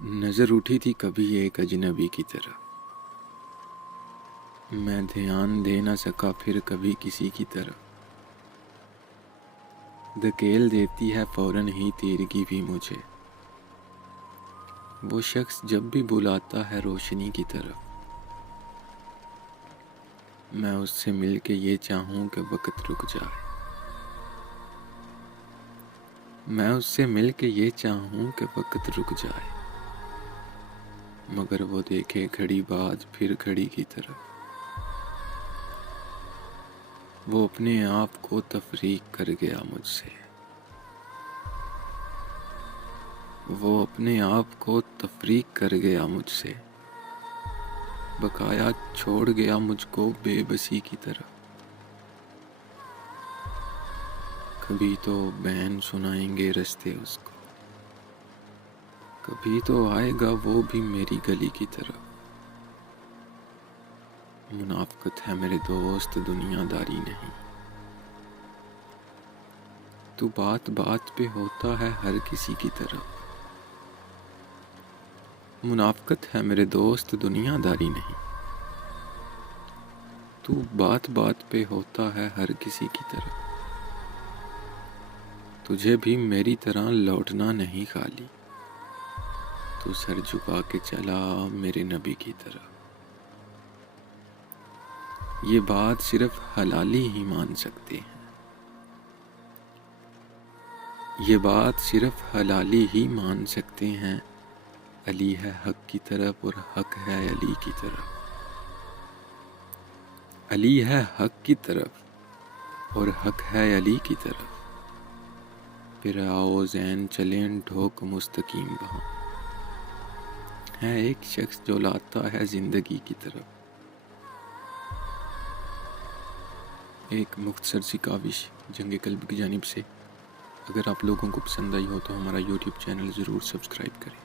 नज़र उठी थी कभी एक अजनबी की तरह, मैं ध्यान दे न सका फिर कभी किसी की तरह। धकेल देती है फौरन ही तीरगी भी मुझे, वो शख्स जब भी बुलाता है रोशनी की तरफ। मैं उससे मिल के ये चाहूँ कि वक्त रुक जाए, मैं उससे मिल के ये चाहूँ कि वक्त रुक जाए, मगर वो देखे घड़ी बाद फिर घड़ी की तरफ। वो अपने आप को तफरीक कर गया मुझसे, वो अपने आप को तफरीक कर गया मुझसे, बकाया छोड़ गया मुझको बेबसी की तरह। कभी तो बैन सुनाएंगे रस्ते उसको, कभी तो आएगा वो भी मेरी गली की तरफ। मुनाफकत है मेरे दोस्त दुनियादारी नहीं, तू बात बात पे होता है हर किसी की तरफ। मुनाफकत है मेरे दोस्त दुनियादारी नहीं, तू बात बात पे होता है हर किसी की तरफ। तुझे भी मेरी तरह लौटना नहीं खाली, तू सर झुका के चला मेरे नबी की तरफ। ये बात सिर्फ हलाली ही मान सकते हैं, ये बात सिर्फ हलाली ही मान सकते हैं। अली है हक की तरफ और हक है अली की तरफ। अली है हक की तरफ और हक है अली की तरफ। फिर आओ ज़ैन चलें ढोक मुस्तकीम वहाँ, है एक शख्स जो लाता है ज़िंदगी की तरफ। एक मुख्तसर सी काविश जंग कल्ब की जानिब से। अगर आप लोगों को पसंद आई हो तो हमारा YouTube चैनल ज़रूर सब्सक्राइब करें।